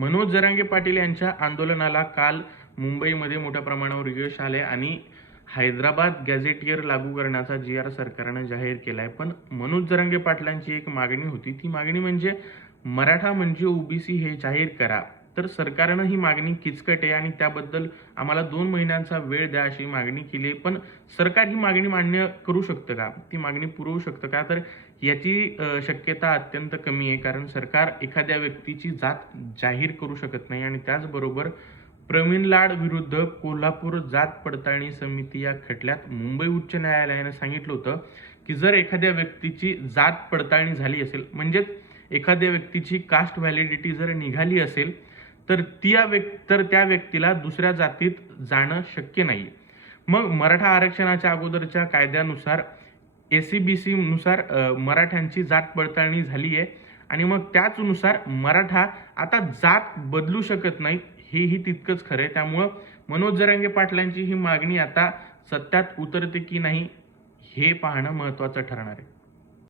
मनोज जरांगे पाटील यांच्या आंदोलनाला काल मुंबईमध्ये मोठ्या प्रमाणावर यश आले आणि हैदराबाद गॅझेटियर लागू करण्याचा जी आर सरकारनं जाहीर केला आहे पण मनोज जरांगे पाटलांची एक मागणी होती. ती मागणी म्हणजे मराठा म्हणजे ओबीसी हे जाहीर करा. तर सरकारनं ही मागणी किचकट आहे आणि त्याबद्दल आम्हाला दोन महिन्यांचा वेळ द्या अशी मागणी केली आहे. पण सरकार ही मागणी मान्य करू शकतं का? ती मागणी पुरवू शकतं का? तर याची शक्यता अत्यंत कमी आहे. कारण सरकार एखाद्या व्यक्तीची जात जाहीर करू शकत नाही आणि त्याचबरोबर प्रवीण लाड विरुद्ध कोल्हापूर जात पडताळणी समिती या खटल्यात मुंबई उच्च न्यायालयानं सांगितलं होतं की जर एखाद्या व्यक्तीची जात पडताळणी झाली असेल म्हणजेच एखाद्या व्यक्तीची कास्ट व्हॅलिडिटी जर निघाली असेल तर त्या व्यक् तर त्या व्यक्तीला दुसऱ्या जातीत जाणं शक्य नाही. मग मराठा आरक्षणाच्या अगोदरच्या कायद्यानुसार ए सी बी सीनुसार मराठ्यांची जात पडताळणी झाली आहे आणि मग त्याचनुसार मराठा आता जात बदलू शकत नाही हेही तितकंच खरं आहे त्यामुळं मनोज जरांगे पाटलांची ही मागणी आता सत्यात उतरते की नाही हे पाहणं महत्त्वाचं ठरणार आहे.